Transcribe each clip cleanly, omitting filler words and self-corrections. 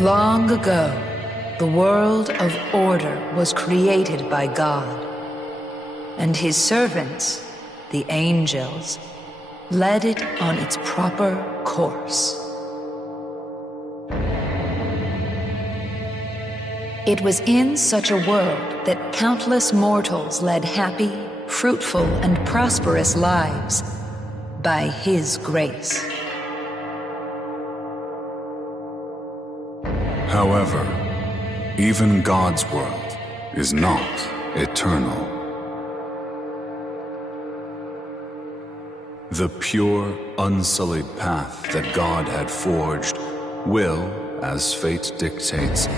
Long ago, the world of order was created by God, and his servants, the angels, led it on its proper course. It was in such a world that countless mortals led happy, fruitful, and prosperous lives by his grace. However, even God's world is not eternal. The pure, unsullied path that God had forged will, as fate dictates,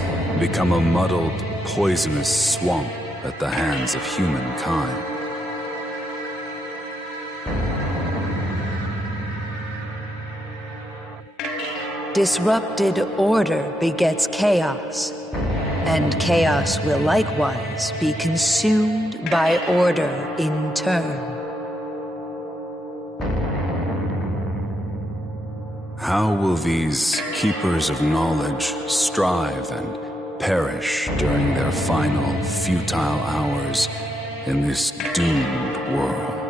become a muddled, poisonous swamp at the hands of humankind. Disrupted order begets chaos, and chaos will likewise be consumed by order in turn. How will these keepers of knowledge strive and perish during their final, futile hours in this doomed world?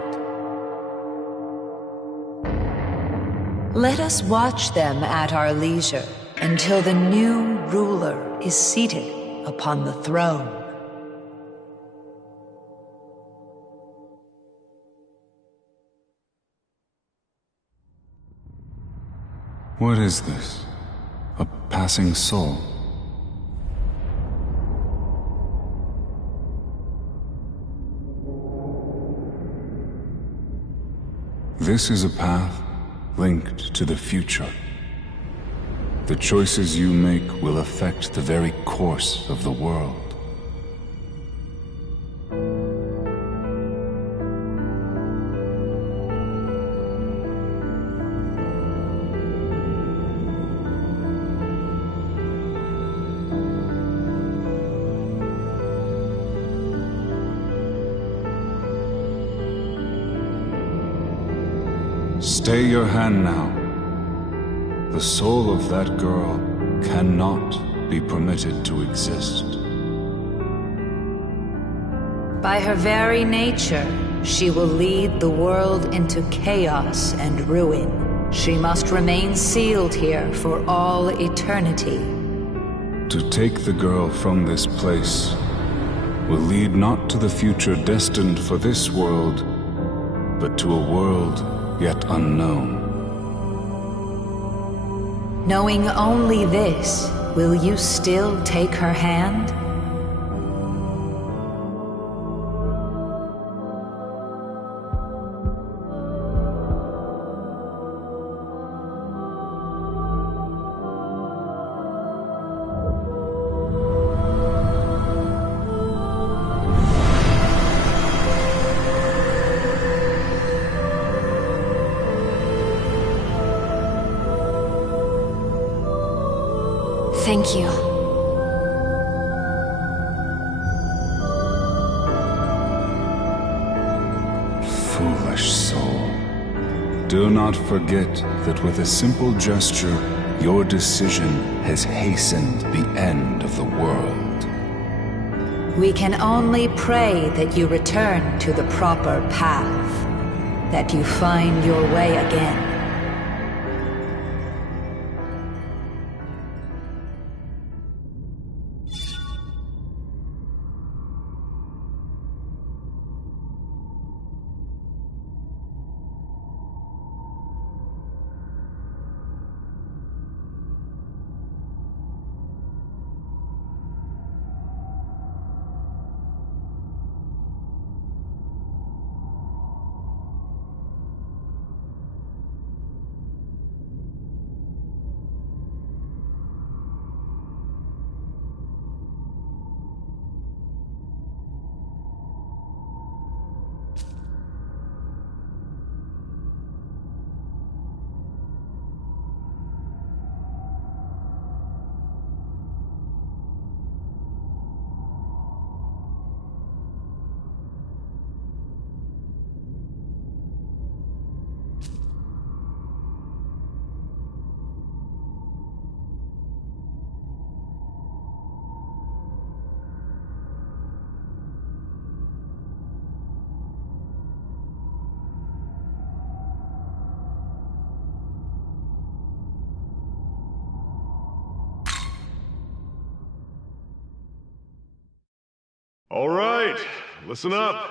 Let us watch them at our leisure until the new ruler is seated upon the throne. What is this? A passing soul? This is a path linked to the future. The choices you make will affect the very course of the world. Stay your hand now. The soul of that girl cannot be permitted to exist. By her very nature, she will lead the world into chaos and ruin. She must remain sealed here for all eternity. To take the girl from this place will lead not to the future destined for this world, but to a world yet unknown. Knowing only this, will you still take her hand? Thank you. Foolish soul. Do not forget that with a simple gesture, your decision has hastened the end of the world. We can only pray that you return to the proper path, that you find your way again. All right, listen up.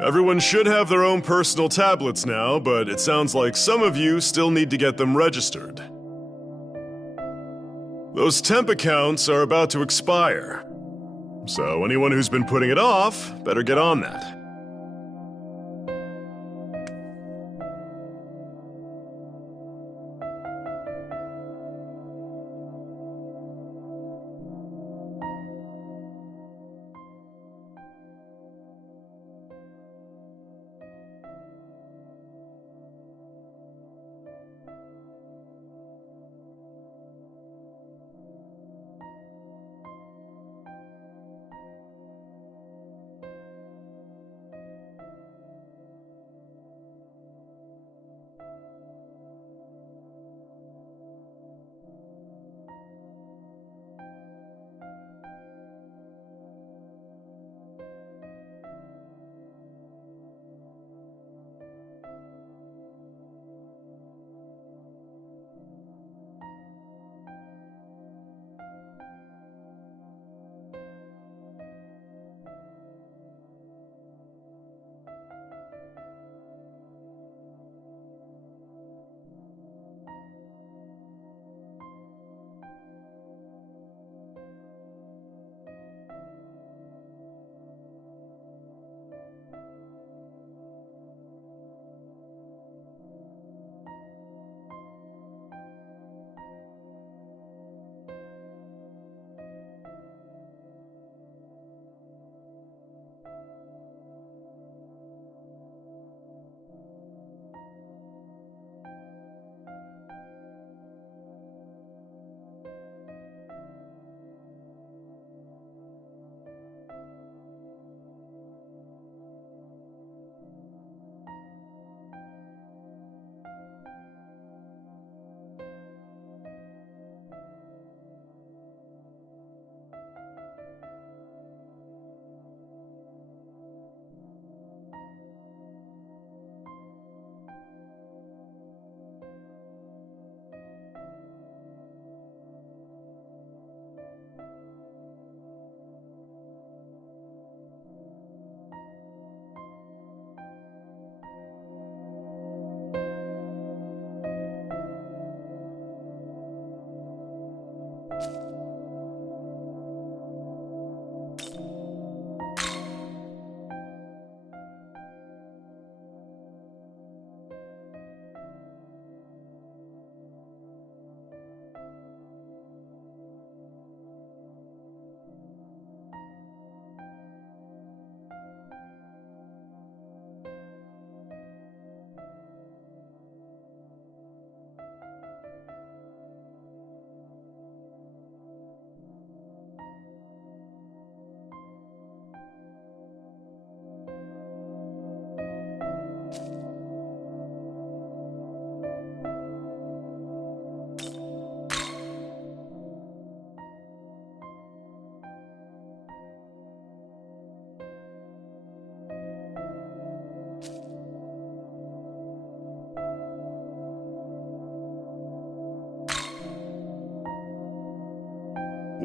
Everyone should have their own personal tablets now, but it sounds like some of you still need to get them registered. Those temp accounts are about to expire, so anyone who's been putting it off better get on that.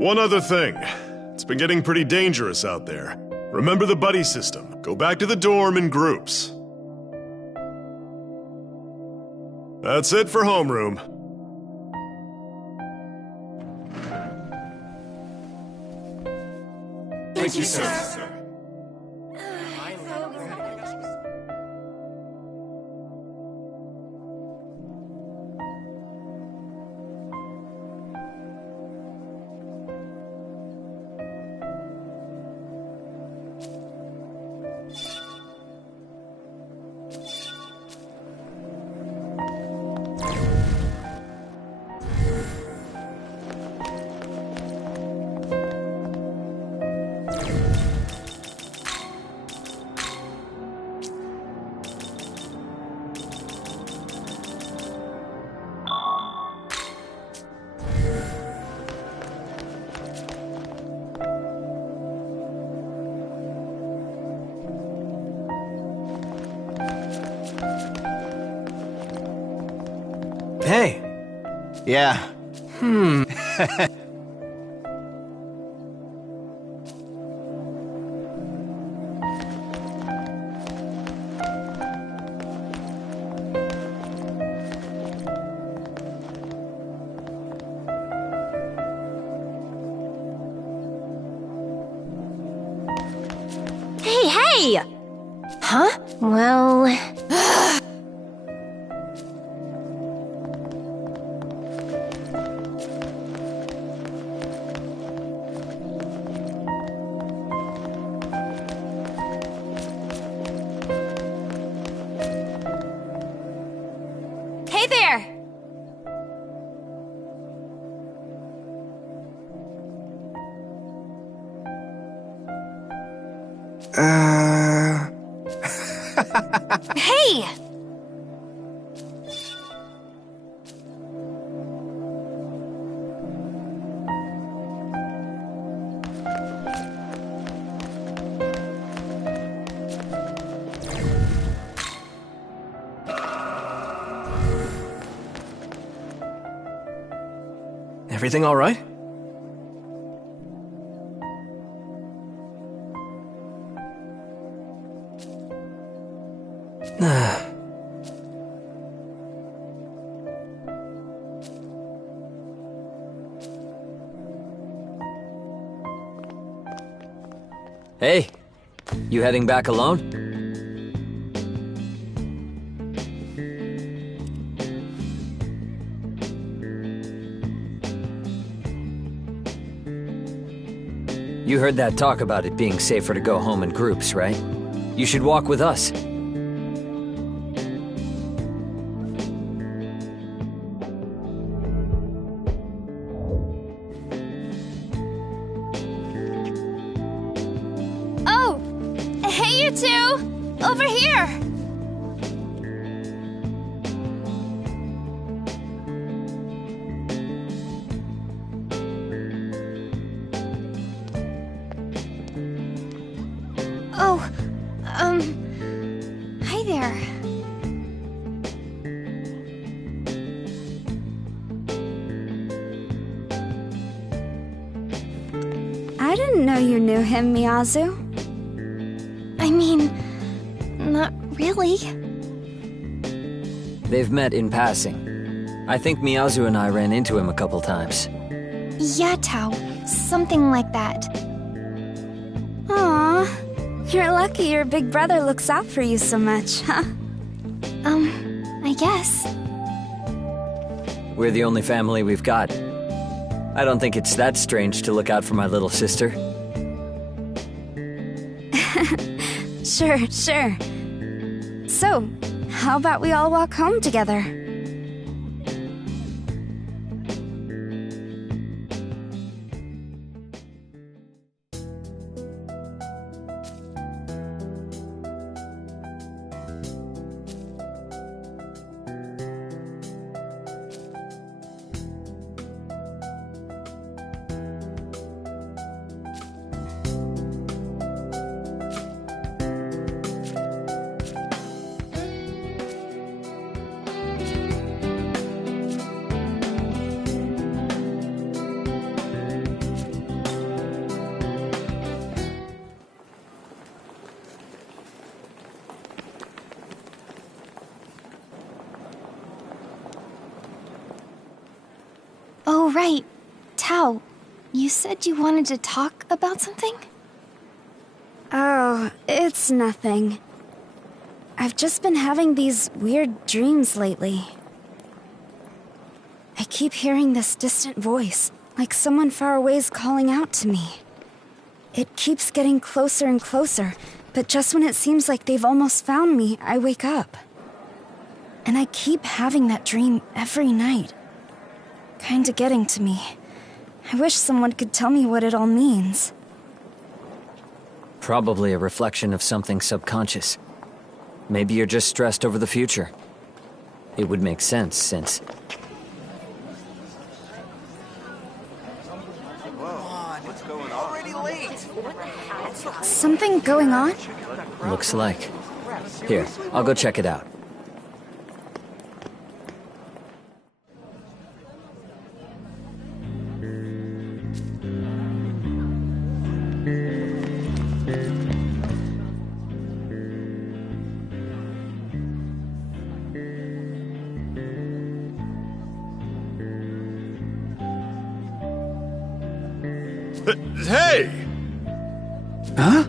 One other thing. It's been getting pretty dangerous out there. Remember the buddy system. Go back to the dorm in groups. That's it for homeroom. Thank you, sir. Hey. Yeah. Hey, hey! Huh? Well... Hey there! Hey! Everything all right? Hey, you heading back alone? You heard that talk about it being safer to go home in groups, right? You should walk with us. Oh! Hey, you two! Over here! Oh, hi there. I didn't know you knew him, Miyazu. I mean, not really. They've met in passing. I think Miyazu and I ran into him a couple times. Yeah, Tao. Something like that. Aw, you're lucky your big brother looks out for you so much, huh? I guess. We're the only family we've got. I don't think it's that strange to look out for my little sister. Sure, sure. So, how about we all walk home together? Oh, right. Tao, you said you wanted to talk about something? Oh, it's nothing. I've just been having these weird dreams lately. I keep hearing this distant voice, like someone far away is calling out to me. It keeps getting closer and closer, but just when it seems like they've almost found me, I wake up. And I keep having that dream every night. Kinda getting to me. I wish someone could tell me what it all means. Probably a reflection of something subconscious. Maybe you're just stressed over the future. It would make sense since... Something going on? Looks like. Here, I'll go check it out. Hey! Huh?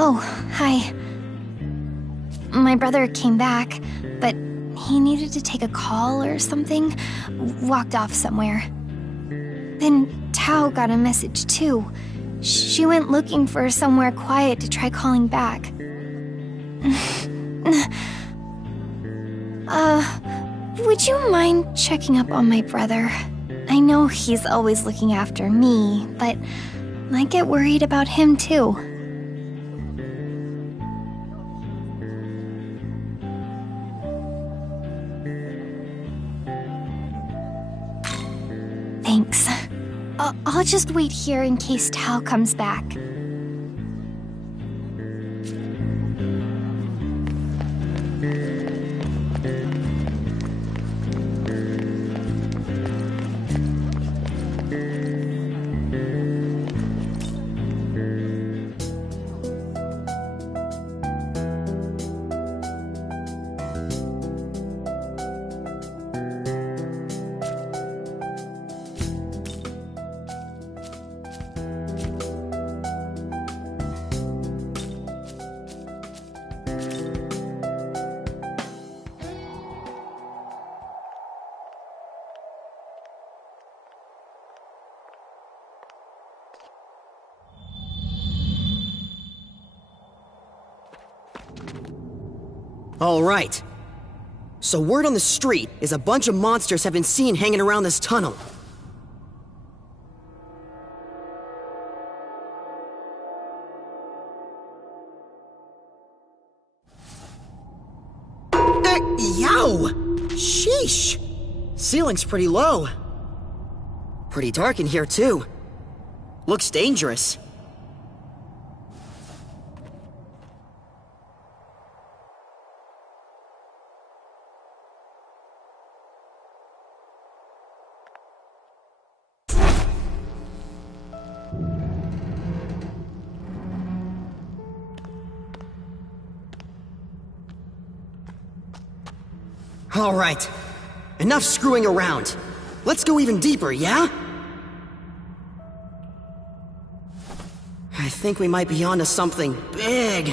Oh, hi. My brother came back, but he needed to take a call or something. Walked off somewhere. Then Tao got a message too. She went looking for somewhere quiet to try calling back. Would you mind checking up on my brother? I know he's always looking after me, but I get worried about him too. Thanks. I'll just wait here in case Tao comes back. All right. So word on the street is a bunch of monsters have been seen hanging around this tunnel. Yow! Sheesh! Ceiling's pretty low. Pretty dark in here, too. Looks dangerous. All right. Enough screwing around. Let's go even deeper, yeah? I think we might be onto something big.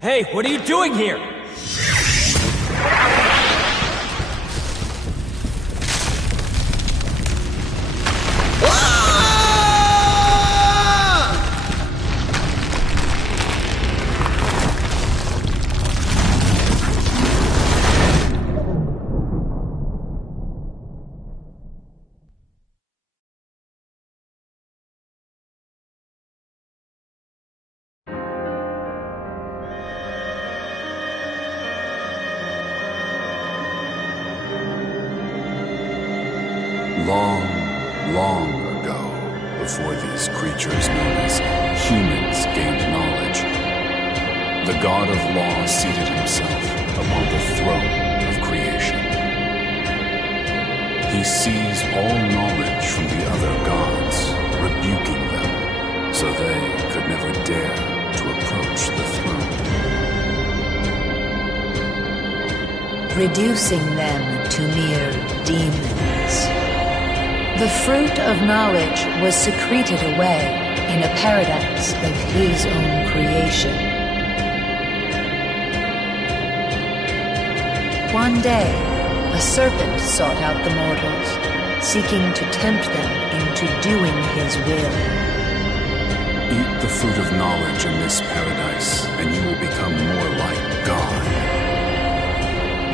Hey, what are you doing here? Long, long ago, before these creatures known as humans gained knowledge, the god of law seated himself upon the throne of creation. He seized all knowledge from the other gods, rebuking them, so they could never dare to approach the throne. Reducing them to mere demons. The fruit of knowledge was secreted away in a paradise of his own creation. One day, a serpent sought out the mortals, seeking to tempt them into doing his will. Eat the fruit of knowledge in this paradise, and you will become more like God.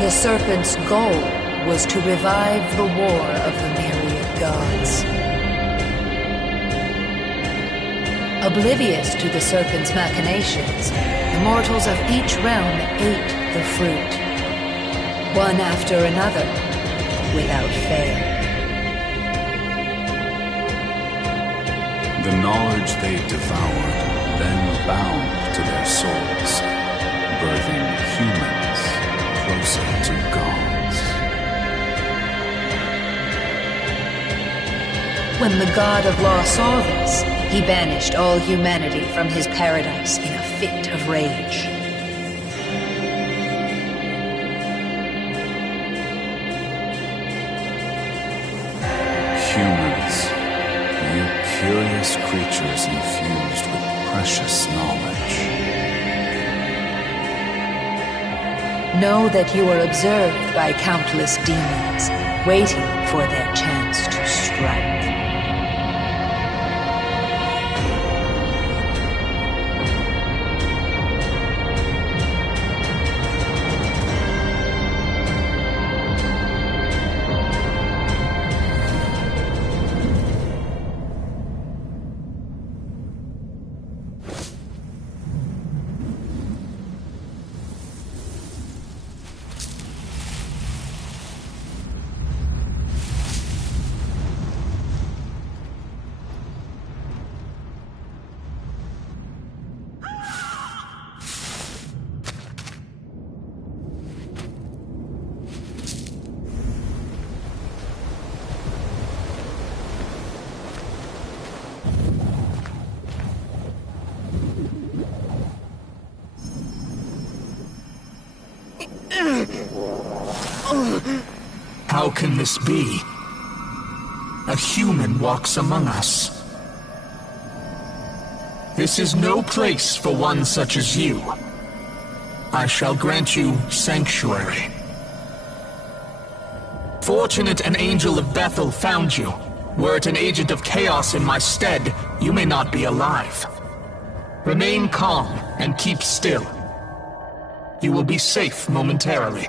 The serpent's goal was to revive the war of the myriad gods. Oblivious to the serpent's machinations, the mortals of each realm ate the fruit, one after another, without fail. The knowledge they devoured then bound to their souls, birthing humans closer to gods. When the god of law saw this, he banished all humanity from his paradise in a fit of rage. Humans, you curious creatures infused with precious knowledge. Know that you are observed by countless demons, waiting for their chance to strike. How can this be? A human walks among us. This is no place for one such as you. I shall grant you sanctuary. Fortunate an angel of Bethel found you. Were it an agent of chaos in my stead, you may not be alive. Remain calm and keep still. You will be safe momentarily.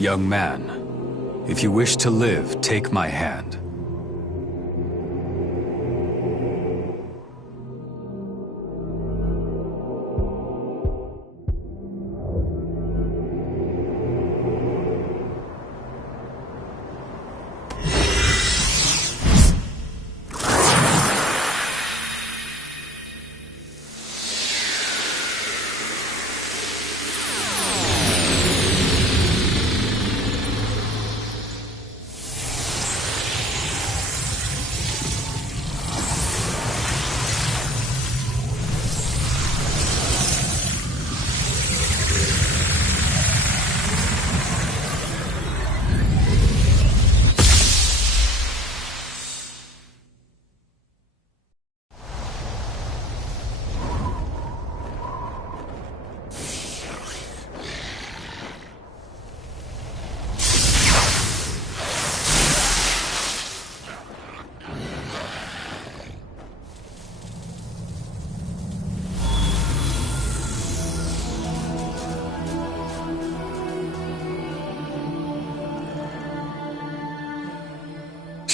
Young man, if you wish to live, take my hand.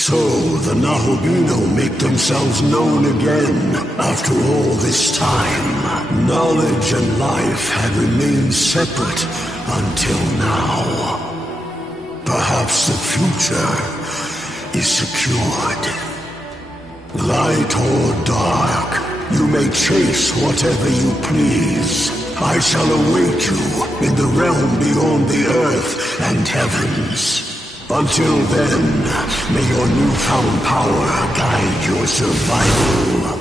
So, the Nahobino make themselves known again after all this time. Knowledge and life had remained separate until now. Perhaps the future is secured. Light or dark, you may chase whatever you please. I shall await you in the realm beyond the earth and heavens. Until then, may your newfound power guide your survival.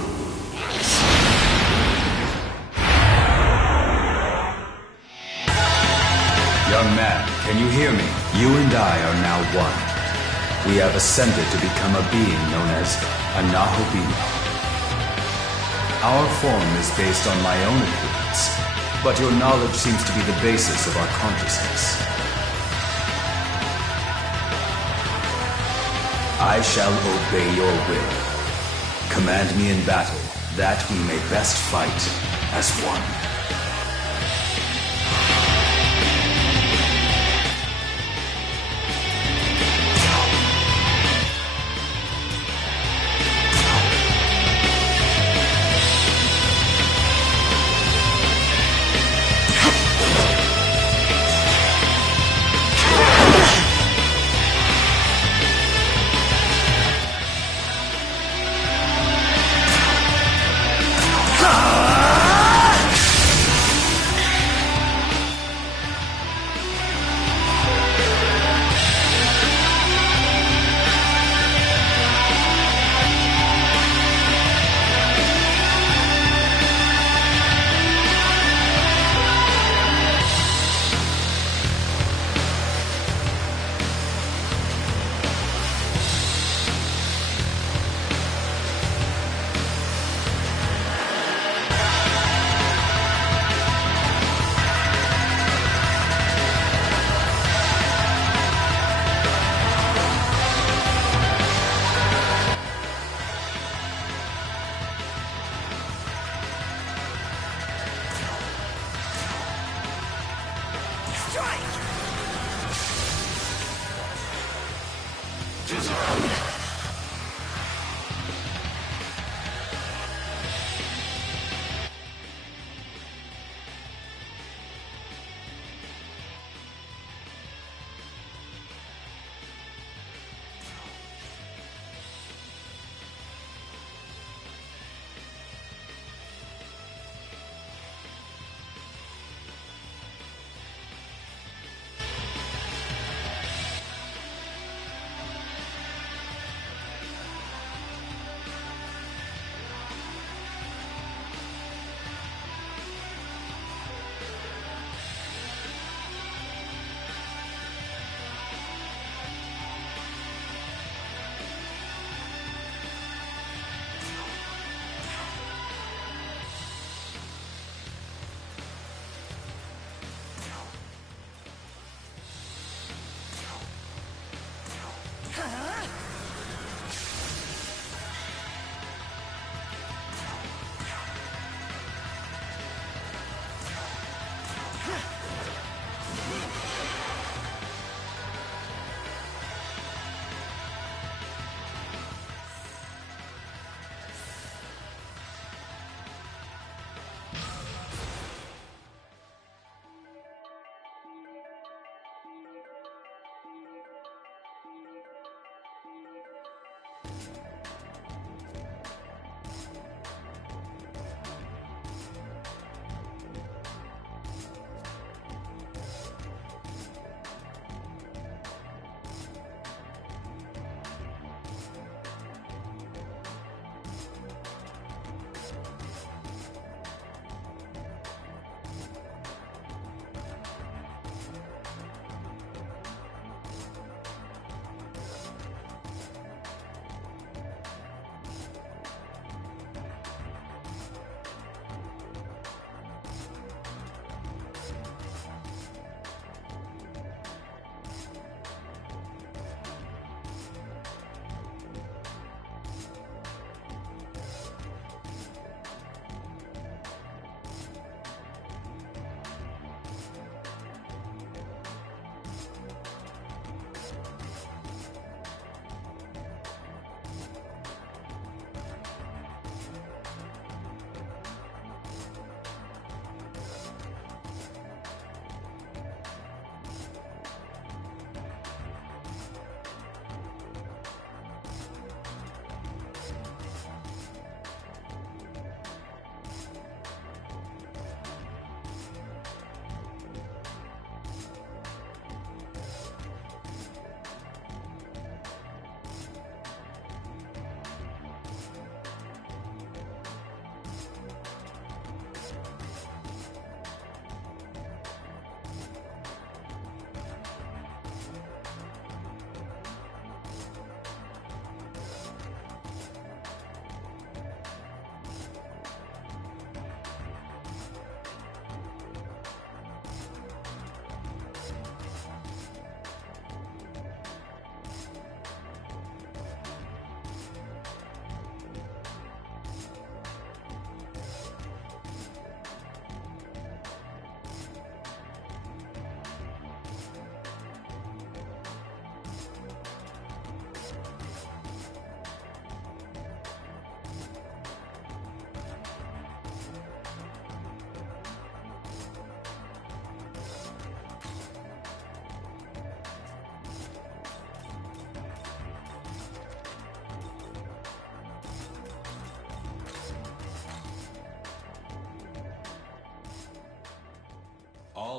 Young man, can you hear me? You and I are now one. We have ascended to become a being known as a Nahobino. Our form is based on my own appearance, but your knowledge seems to be the basis of our consciousness. I shall obey your will. Command me in battle, that we may best fight as one.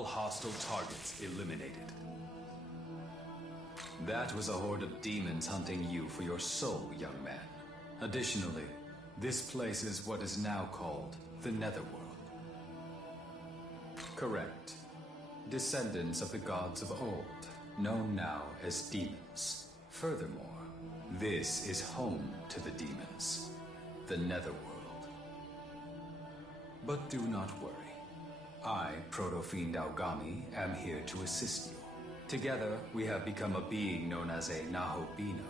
hostile targets eliminated. That was a horde of demons hunting you for your soul, young man. Additionally, this place is what is now called the Netherworld. Correct. Descendants of the gods of old, known now as demons. Furthermore, this is home to the demons, the Netherworld. But do not worry. I, Proto-Fiend Aogami, am here to assist you. Together, we have become a being known as a Nahobino.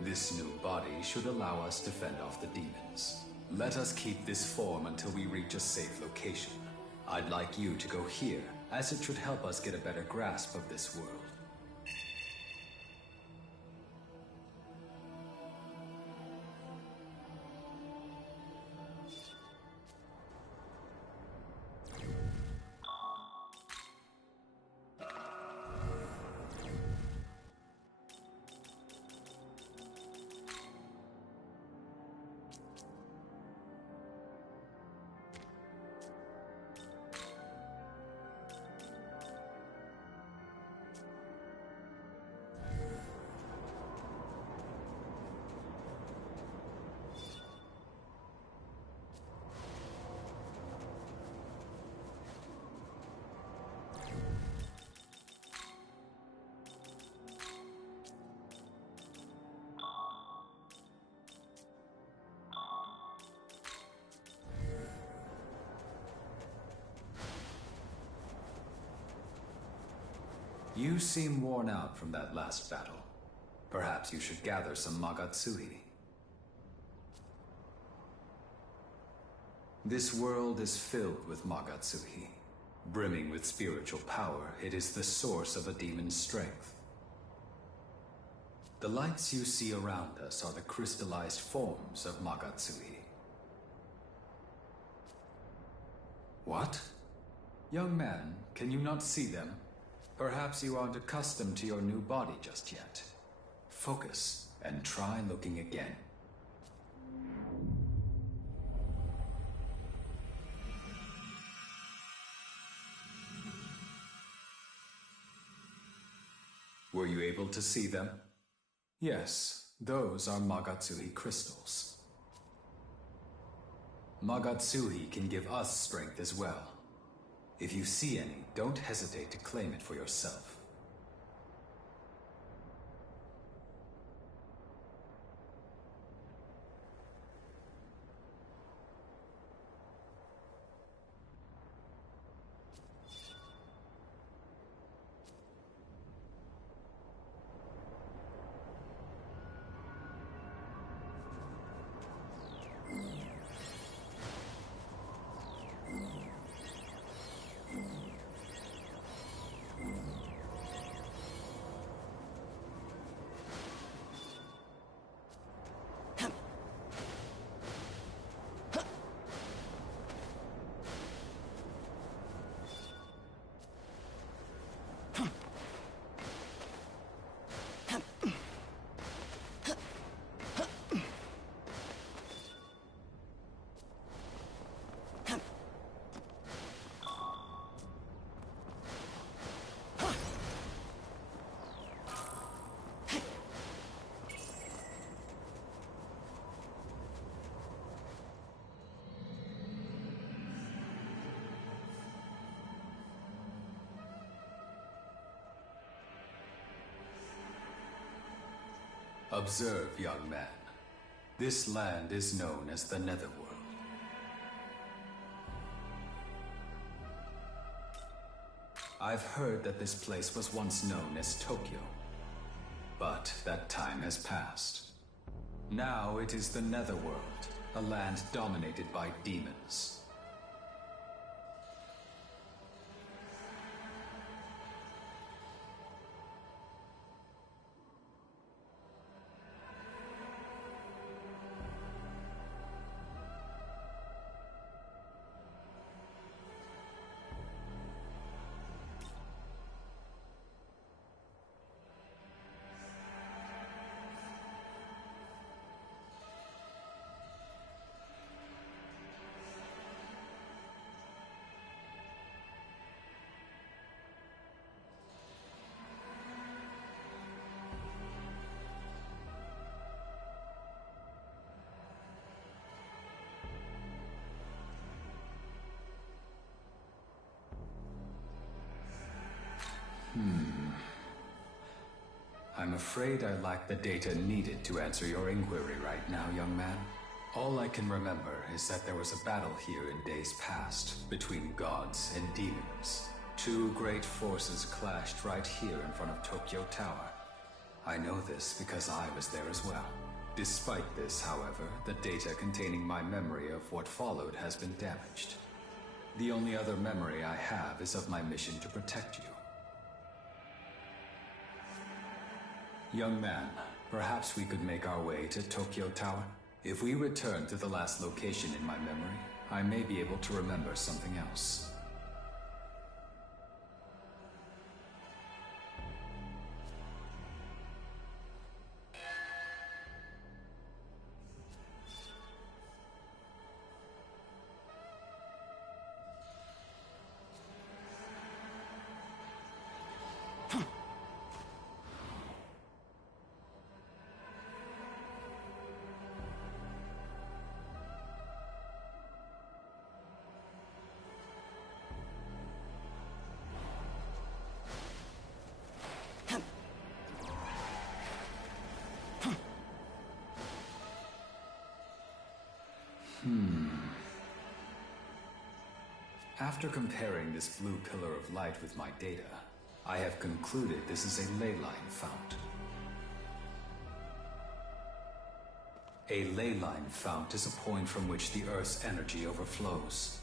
This new body should allow us to fend off the demons. Let us keep this form until we reach a safe location. I'd like you to go here, as it should help us get a better grasp of this world. You seem worn out from that last battle. Perhaps you should gather some Magatsuhi. This world is filled with Magatsuhi. Brimming with spiritual power, it is the source of a demon's strength. The lights you see around us are the crystallized forms of Magatsuhi. What? Young man, can you not see them? Perhaps you aren't accustomed to your new body just yet. Focus and try looking again. Were you able to see them? Yes, those are Magatsuhi crystals. Magatsuhi can give us strength as well. If you see any, don't hesitate to claim it for yourself. Observe, young man. This land is known as the Netherworld. I've heard that this place was once known as Tokyo, but that time has passed. Now it is the Netherworld, a land dominated by demons. afraid I lack the data needed to answer your inquiry right now, young man. All I can remember is that there was a battle here in days past between gods and demons. Two great forces clashed right here in front of Tokyo Tower. I know this because I was there as well. Despite this, however, the data containing my memory of what followed has been damaged. The only other memory I have is of my mission to protect you. Young man, perhaps we could make our way to Tokyo Tower? If we return to the last location in my memory, I may be able to remember something else. After comparing this blue pillar of light with my data, I have concluded this is a ley line fount. A ley line fount is a point from which the Earth's energy overflows.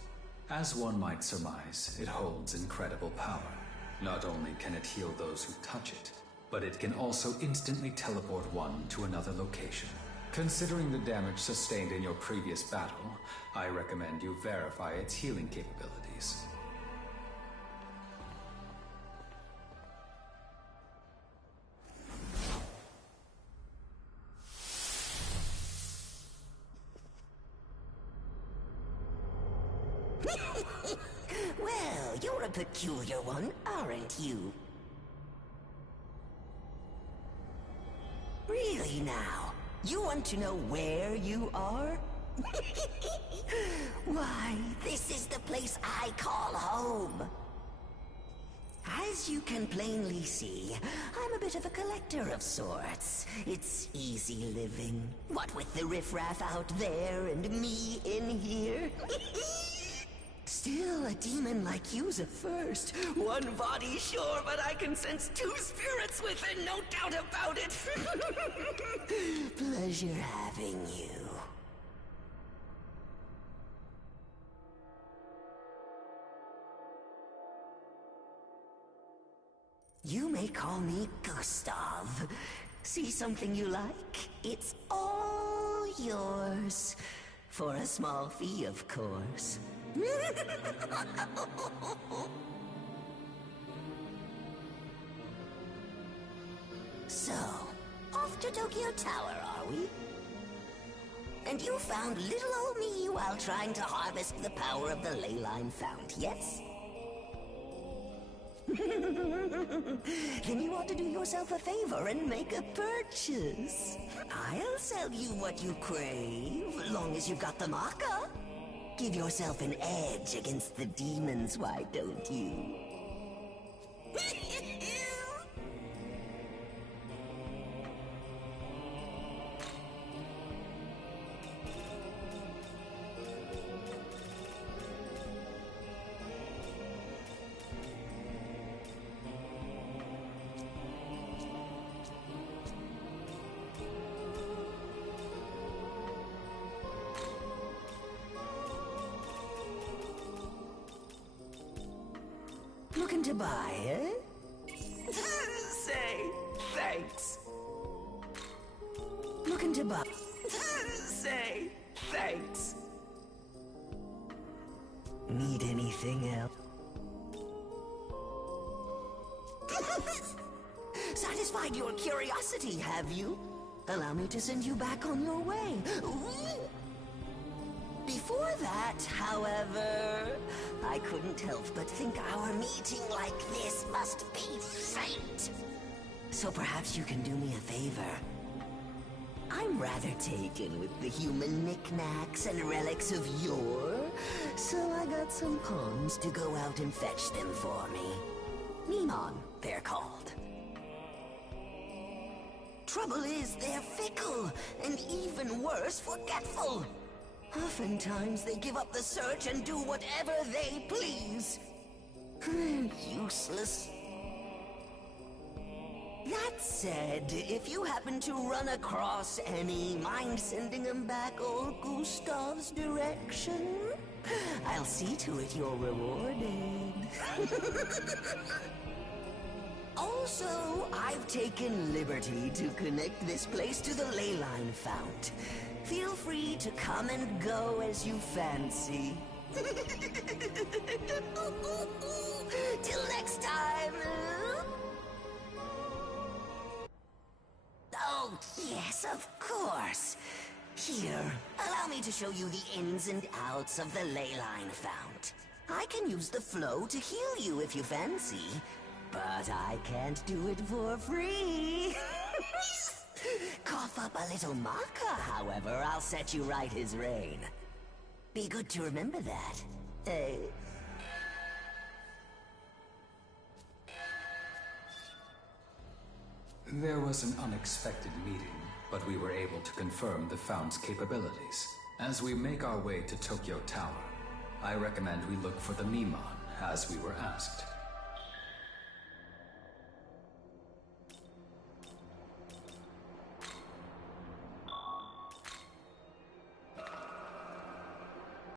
As one might surmise, it holds incredible power. Not only can it heal those who touch it, but it can also instantly teleport one to another location. Considering the damage sustained in your previous battle, I recommend you verify its healing capabilities. Well, you're a peculiar one, aren't you? Really now? You want to know where you are? Why, this is the place I call home. As you can plainly see, I'm a bit of a collector of sorts. It's easy living. What with the riffraff out there and me in here. Still, a demon like you's a first. One body, sure, but I can sense two spirits within, no doubt about it. Pleasure having you. You may call me Gustav. See something you like? It's all yours. For a small fee, of course. So, off to Tokyo Tower, are we? And you found little old me while trying to harvest the power of the ley line fount, yes? Then you ought to do yourself a favor and make a purchase. I'll sell you what you crave, long as you've got the maca. Give yourself an edge against the demons, why don't you? Looking to buy, eh? Say thanks. Looking to buy. Say thanks. Need anything else? Satisfied your curiosity, have you? Allow me to send you back on your way. Ooh. Before that, however, I couldn't help but think our meeting like this must be fate. So perhaps you can do me a favor. I'm rather taken with the human knickknacks and relics of yore, so I got some pawns to go out and fetch them for me. Nimon, they're called. Trouble is, they're fickle, and even worse, forgetful. Oftentimes, they give up the search and do whatever they please. Useless. That said, if you happen to run across any, mind sending them back old Gustav's direction? I'll see to it you're rewarded. Also, I've taken liberty to connect this place to the leyline fount. Feel free to come and go as you fancy. Till next time. Oh, yes, of course. Here, allow me to show you the ins and outs of the leyline fount. I can use the flow to heal you if you fancy, but I can't do it for free. Cough up a little maca, however, I'll set you right his reign. Be good to remember that, eh? There was an unexpected meeting, but we were able to confirm the Fount's capabilities. As we make our way to Tokyo Tower, I recommend we look for the Mimon, as we were asked.